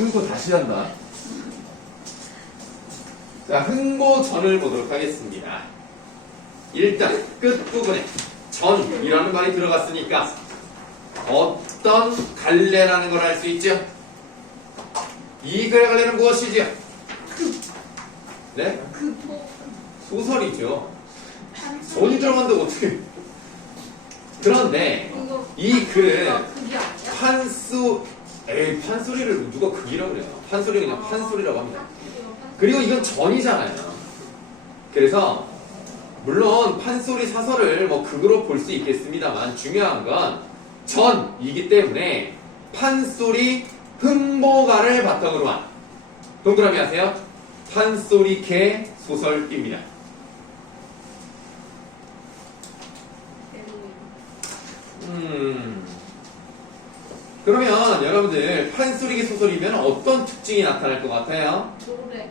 순서 다시 한다. 자, 흥보전을 보도록 하겠습니다. 일단 끝부분에 전이라는 말이 들어갔으니까 어떤 갈래라는 걸 알 수 있죠? 이 글의 갈래는 무엇이죠? 네? 소설이죠. 전이 들어간다고 어떻게. 그런데 이 글은 판소리를 누가 극이라고 그래요? 판소리 그냥 판소리라고 합니다. 그리고 이건 전이잖아요. 그래서 물론 판소리 사설을 뭐 극으로 볼 수 있겠습니다만 중요한 건 전이기 때문에 판소리 흥보가를 바탕으로 한 동그라미 하세요. 판소리계 소설입니다. 그러면 여러분들 판소리계 소설이면 어떤 특징이 나타날 것 같아요? 노래.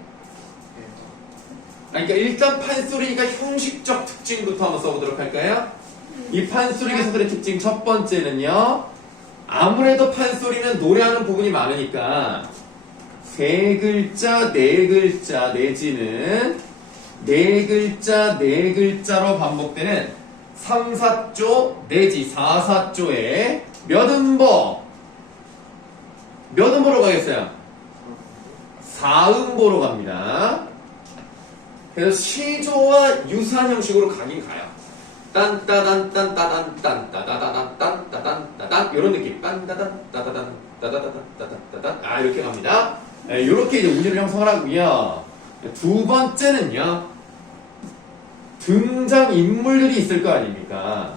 그러니까 일단 판소리니까 형식적 특징부터 한번 써보도록 할까요? 이 판소리계 소설의 특징 첫 번째는요. 아무래도 판소리는 노래하는 부분이 많으니까 세 글자, 네 글자 내지는 네 글자, 네 글자로 반복되는 3, 4조 내지 4, 4조에 몇 음보? 몇 음보로 가겠어요? 4음보로 갑니다. 그래서 시조와 유사한 형식으로 가긴 가요. 딴따단 딴따단 딴따다다단 딴따단 따단 이런 느낌. 딴따단 따다단 따다다단 따다다단 이렇게 갑니다. 이렇게 이제 운율을 형성을 하고요. 두 번째는요. 등장 인물들이 있을 거 아닙니까?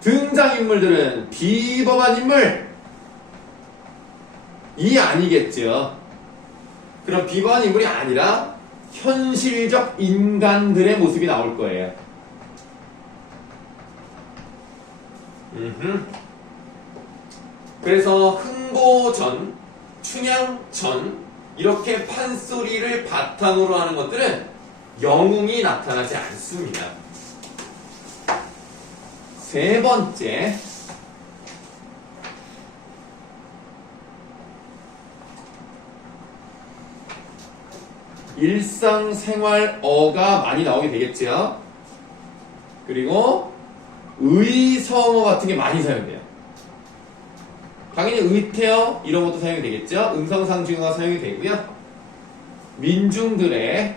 등장 인물들은 비범한 인물이 아니겠죠. 그럼 비범한 인물이 아니라 현실적 인간들의 모습이 나올 거예요. 그래서 흥보전, 춘향전 이렇게 판소리를 바탕으로 하는 것들은 영웅이 나타나지 않습니다. 세 번째, 일상생활어가 많이 나오게 되겠죠. 그리고 의성어 같은 게 많이 사용돼요. 당연히 의태어 이런 것도 사용이 되겠죠. 음성상징어가 사용이 되고요. 민중들의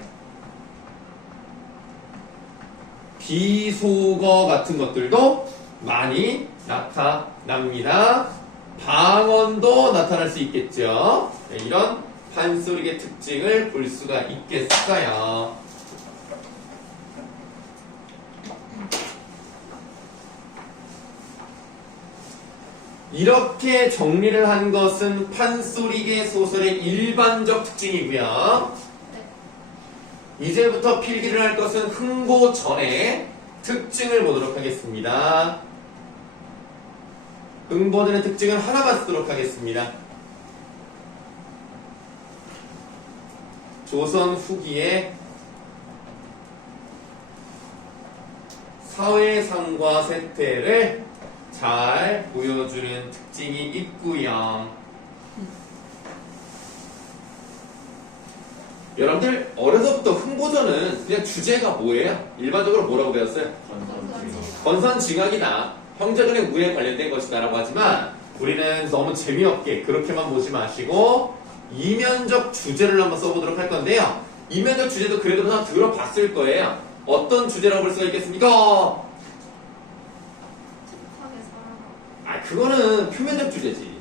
비속어 같은 것들도 많이 나타납니다. 방언도 나타날 수 있겠죠. 네, 이런 판소리의 특징을 볼 수가 있겠어요. 이렇게 정리를 한 것은 판소리계 소설의 일반적 특징이고요. 이제부터 필기를 할 것은 흥보전의 특징을 보도록 하겠습니다. 흥보전의 특징을 하나만 쓰도록 하겠습니다. 조선 후기에 사회상과 세태를 잘 보여주는 특징이 있고요. 여러분들 어려서부터 흥보전은 그냥 주제가 뭐예요? 일반적으로 뭐라고 배웠어요? 권선징악이다. 형제간의 우애에 관련된 것이다 라고 하지만 우리는 너무 재미없게 그렇게만 보지 마시고 이면적 주제를 한번 써보도록 할 건데요. 이면적 주제도 그래도 하나 들어봤을 거예요. 어떤 주제라고 볼 수가 있겠습니까? 그거는 표면적 주제지.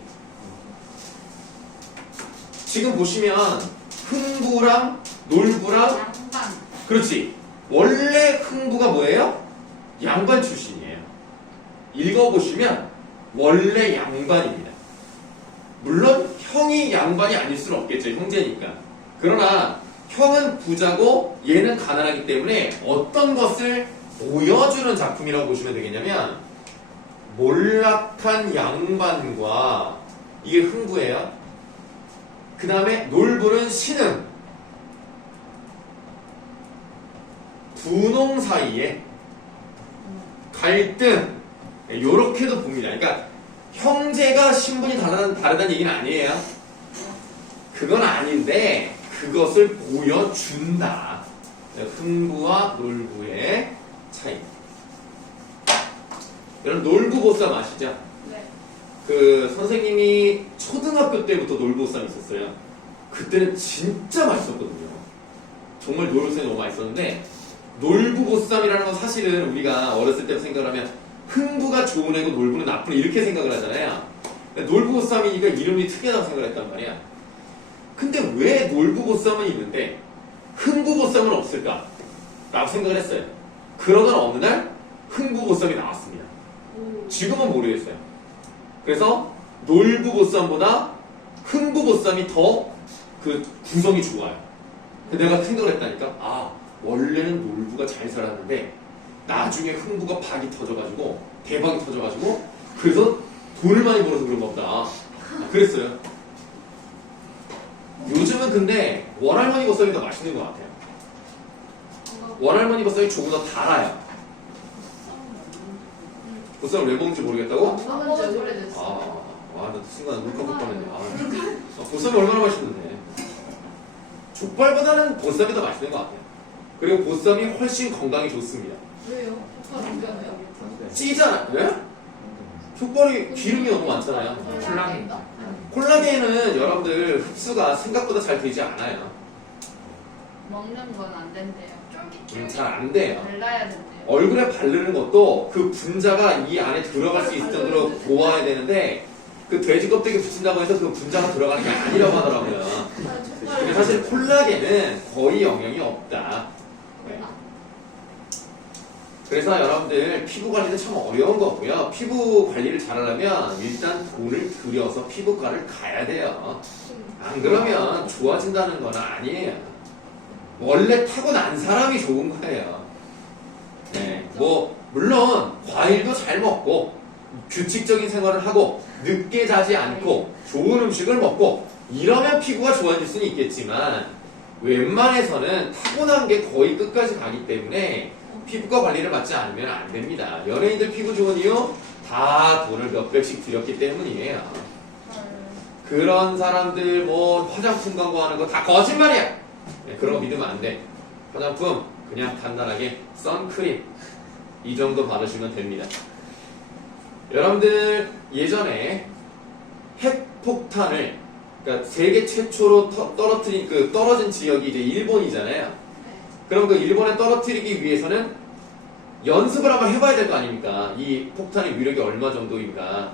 지금 보시면 흥부랑 놀부랑 양반. 그렇지. 원래 흥부가 뭐예요? 양반 출신이에요. 읽어보시면 원래 양반입니다. 물론 형이 양반이 아닐 수는 없겠죠. 형제니까. 그러나 형은 부자고 얘는 가난하기 때문에 어떤 것을 보여주는 작품이라고 보시면 되겠냐면 몰락한 양반과 이게 흥부예요. 그 다음에 놀부는 신흥. 두 놈 사이에 갈등. 요렇게도 봅니다. 그러니까 형제가 신분이 다르다는 얘기는 아니에요. 그건 아닌데 그것을 보여준다. 흥부와 놀부의 차이. 여러분 놀부 보쌈 아시죠? 네. 그 선생님이 초등학교 때부터 놀부 보쌈 있었어요. 그때는 진짜 맛있었거든요. 정말 놀부 보쌈이 너무 맛있었는데 놀부 보쌈이라는 건 사실은 우리가 어렸을 때 생각을 하면 흥부가 좋은 애고 놀부는 나쁜 애 이렇게 생각을 하잖아요. 놀부 보쌈이니까 이름이 특이하다고 생각을 했단 말이야. 근데 왜 놀부 보쌈은 있는데 흥부 보쌈은 없을까? 라고 생각을 했어요. 그러던 어느 날 흥부 보쌈이 나왔습니다. 지금은 모르겠어요. 그래서 놀부 보쌈보다 흥부 보쌈이 더 그 구성이 좋아요. 내가 생각을 했다니까. 아, 원래는 놀부가 잘 살았는데 나중에 흥부가 박이 터져가지고 대박이 터져가지고 그래서 돈을 많이 벌어서 그런가 보다. 그랬어요. 요즘은 근데 원할머니 보쌈이 더 맛있는 것 같아요. 원할머니 보쌈이 조금 더 달아요. 보쌈을 왜 먹는지 모르겠다고? 안 먹은 지 오래됐어. 나 순간 울컥할 뻔했네. 보쌈이 얼마나 맛있는데. 족발보다는 보쌈이 더 맛있는 것 같아요. 그리고 보쌈이 훨씬 건강에 좋습니다. 왜요? 오빠 남겨요? 찌잖아. 왜? 족발이 기름이 너무 많잖아요. 콜라겐. 콜라겐은 여러분들 흡수가 생각보다 잘 되지 않아요. 먹는 건 안 된대요. 쫄깃쫄깃. 잘 안 돼요. 발라야 된대요. 얼굴에 바르는 것도 그 분자가 이 안에 들어갈 수 있을 정도로 모아야 되는데 그 돼지 껍데기 붙인다고 해서 그 분자가 들어가는 게 아니라고 하더라고요. 근데 사실 콜라겐은 거의 영향이 없다. 그래서 여러분들 피부 관리는 참 어려운 거고요. 피부 관리를 잘하려면 일단 돈을 들여서 피부과를 가야 돼요. 안 그러면 좋아진다는 건 아니에요. 원래 타고난 사람이 좋은 거예요. 네, 뭐 물론 과일도 잘 먹고 규칙적인 생활을 하고 늦게 자지 않고 좋은 음식을 먹고 이러면 피부가 좋아질 수는 있겠지만 웬만해서는 타고난 게 거의 끝까지 가기 때문에 피부과 관리를 받지 않으면 안 됩니다. 연예인들 피부 좋은 이유 다 돈을 몇백씩 들였기 때문이에요. 그런 사람들 뭐 화장품 광고하는 거 다 거짓말이야. 네, 그런 거 믿으면 안 돼. 화장품 그냥 간단하게 선크림 이 정도 바르시면 됩니다. 여러분들 예전에 핵폭탄을 그러니까 세계 최초로 떨어뜨린 그 떨어진 지역이 이제 일본이잖아요. 그럼 그 일본에 떨어뜨리기 위해서는 연습을 한번 해봐야 될 거 아닙니까? 이 폭탄의 위력이 얼마 정도인가?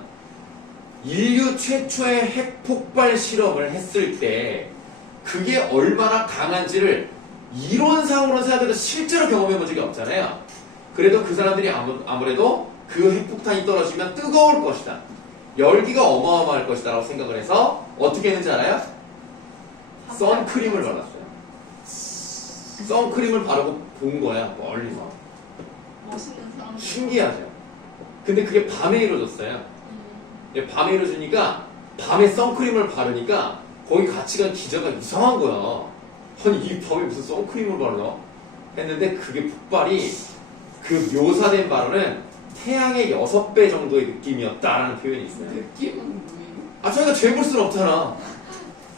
인류 최초의 핵폭발 실험을 했을 때 그게 얼마나 강한지를 이론상으로는 생각해도 실제로 경험해 본 적이 없잖아요. 그래도 그 사람들이 아무래도 그 핵폭탄이 떨어지면 뜨거울 것이다. 열기가 어마어마할 것이다 라고 생각을 해서 어떻게 했는지 알아요? 선크림을 발랐어요. 선크림을 바르고 본 거야, 멀리서. 멋있는 사람. 신기하죠? 근데 그게 밤에 이루어졌어요. 밤에 이루어지니까 밤에 선크림을 바르니까 거기 같이 간 기자가 이상한 거야. 아니 이 밤에 무슨 선크림을 바르나? 했는데 그게 폭발이 그 묘사된 바로는 태양의 6배 정도의 느낌이었다라는 표현이 있어요. 느낌은 뭐예요? 아 저희가 재볼 수는 없잖아.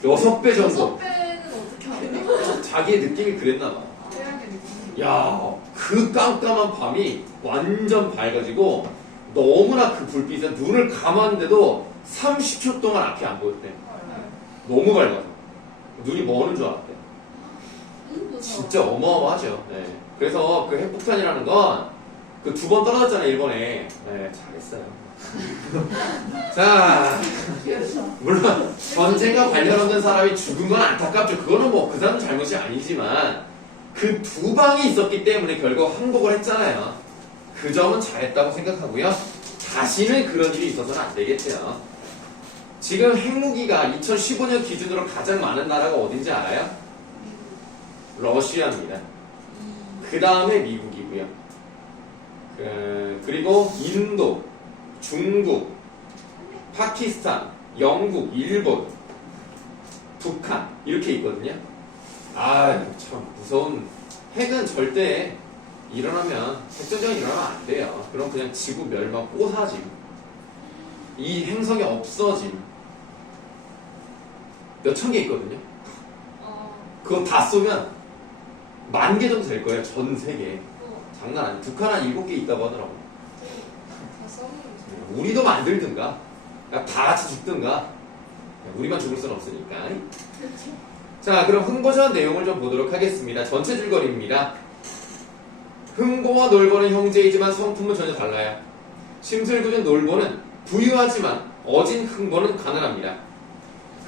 6배 정도. 6배는 어떻게 알아요? 자기의 느낌이 그랬나 봐. 태양의 느낌. 야, 그 깜깜한 밤이 완전 밝아지고 너무나 그 불빛에 눈을 감았는데도 30초 동안 앞이 안 보였대. 너무 밝아서 눈이 머는 줄 알았대. 진짜 어마어마하죠. 네. 그래서 그 핵폭탄이라는 건 그 2번 떨어졌잖아요, 일본에. 네, 잘했어요. 자, 물론 전쟁과 관련 없는 사람이 죽은 건 안타깝죠. 그거는 뭐 그 사람 잘못이 아니지만 그 2방이 있었기 때문에 결국 항복을 했잖아요. 그 점은 잘했다고 생각하고요. 다시는 그런 일이 있어서는 안 되겠죠. 지금 핵무기가 2015년 기준으로 가장 많은 나라가 어딘지 알아요? 러시아입니다. 그 다음에 미국이고요. 그리고 인도, 중국, 파키스탄, 영국, 일본, 북한 이렇게 있거든요. 아, 참 무서운. 핵은 절대 일어나면 핵전쟁이 일어나면 안 돼요. 그럼 그냥 지구 멸망 꼬사지. 이 행성이 없어짐. 몇 천 개 있거든요. 그거 다 쏘면 10,000개 정도 될 거예요. 전 세계. 장난 아니에요. 북한 한 7개 있다고 하더라고요. 다 써먹는 우리도 만들든가, 다 같이 죽든가. 우리만 죽을 수는 없으니까. 자, 그럼 흥보전 내용을 좀 보도록 하겠습니다. 전체 줄거리입니다. 흥보와 놀보는 형제이지만 성품은 전혀 달라요. 심술궂은 놀보는 부유하지만 어진 흥보는 가난합니다.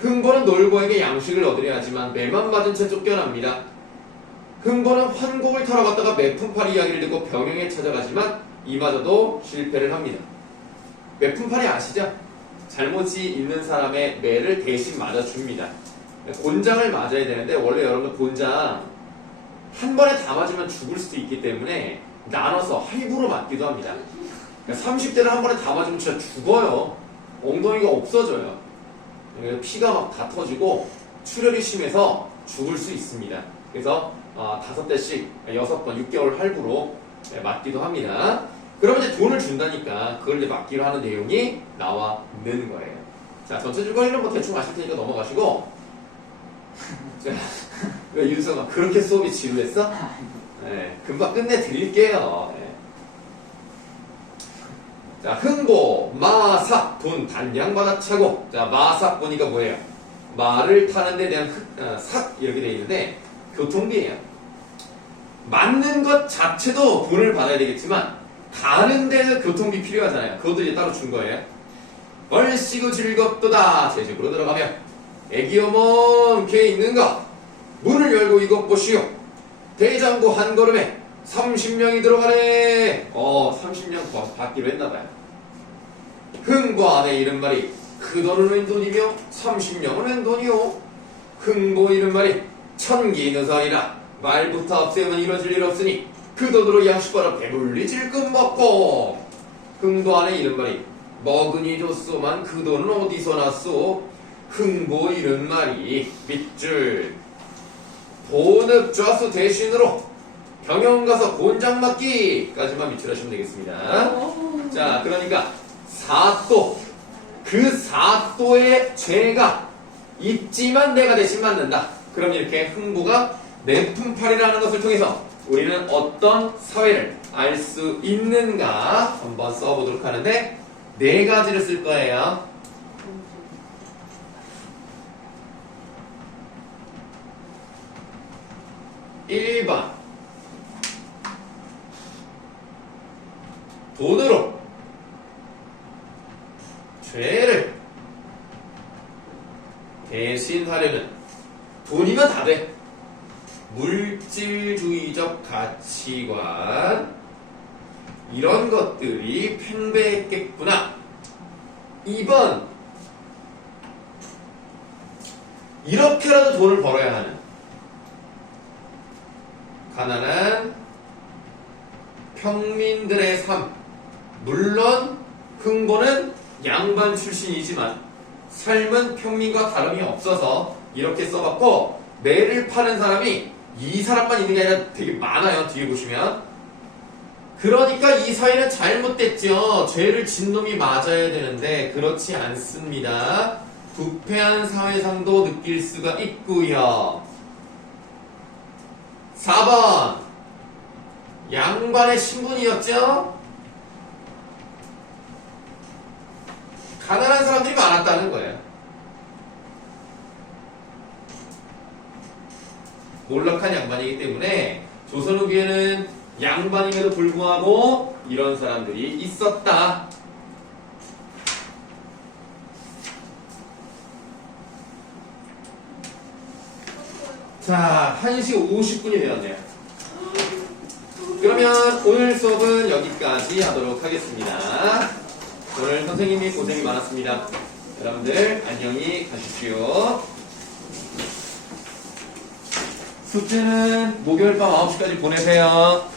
흥보는 놀보에게 양식을 얻으려 하지만 매만 맞은 채 쫓겨납니다. 흥보는 환곡을 타러 갔다가 매품팔이 이야기를 듣고 병영에 찾아가지만 이마저도 실패를 합니다. 매품팔이 아시죠? 잘못이 있는 사람의 매를 대신 맞아줍니다. 곤장을 맞아야 되는데 원래 여러분 곤장 한 번에 다 맞으면 죽을 수도 있기 때문에 나눠서 할부로 맞기도 합니다. 30대를 한 번에 다 맞으면 진짜 죽어요. 엉덩이가 없어져요. 피가 막 다 터지고 출혈이 심해서 죽을 수 있습니다. 그래서 5대씩 6번 6개월 할부로 맞기도 합니다. 그러면 이제 돈을 준다니까 그걸 이제 맞기로 하는 내용이 나와 있는 거예요. 자, 전체 줄거리는 뭐 대충 아실 테니까 넘어가시고. 자, 왜 윤성아 그렇게 수업이 지루했어? 네, 금방 끝내드릴게요. 네. 자, 흥보, 마삭, 돈, 단양바다 차고. 자, 마삭 보니까 뭐예요? 말을 타는 데 대한 삭 이렇게 되어 있는데 교통비예요. 맞는 것 자체도 돈을 받아야 되겠지만 가는 데는 교통비 필요하잖아요. 그것도 이제 따로 준 거예요. 얼씨구 즐겁도다. 제주으로 들어가며 애기어멈 걔 있는가? 문을 열고 이것 보시오. 대장고 한 걸음에 30명이 들어가네. 30명 받기로 했나봐요. 흥보 안에 이른 말이 그 돈은 웬 돈이며 30명은 웬 돈이오. 흥보 이른 말이 천기누설이라 말부터 없애면 이뤄질 일 없으니 그 돈으로 양식 벌어 배불리 질끔 먹고. 흥보 안에 이른 말이 먹으니 줬소만 그 돈은 어디서 났소. 흥보 이른 말이 밑줄 본읍 좌수 대신으로 병영 가서 곤장 맞기까지만 밑줄하시면 되겠습니다. 자, 그러니까 사또, 그 사또의 죄가 있지만 내가 대신 맞는다. 그럼 이렇게 흥보가 내품팔이라는 것을 통해서 우리는 어떤 사회를 알 수 있는가 한번 써보도록 하는데 4가지를 쓸 거예요. 1번 돈으로 죄를 대신하려는 돈이면 다 돼. 물질주의적 가치관 이런 것들이 팽배했겠구나. 2번 이렇게라도 돈을 벌어야 하는 가난한 평민들의 삶. 물론 흥보는 양반 출신이지만 삶은 평민과 다름이 없어서 이렇게 써봤고, 매를 파는 사람이 이 사람만 있는 게 아니라 되게 많아요. 뒤에 보시면. 그러니까 이 사회는 잘못됐죠. 죄를 진 놈이 맞아야 되는데 그렇지 않습니다. 부패한 사회상도 느낄 수가 있고요. 4번 양반의 신분이었죠. 가난한 사람들이 많았다는 거예요. 몰락한 양반이기 때문에 조선 후기에는 양반임에도 불구하고 이런 사람들이 있었다. 자, 1시 50분이 되었네요. 그러면 오늘 수업은 여기까지 하도록 하겠습니다. 오늘 선생님이 고생이 많았습니다. 여러분들 안녕히 가십시오. 숙제는 목요일 밤 9시까지 보내세요.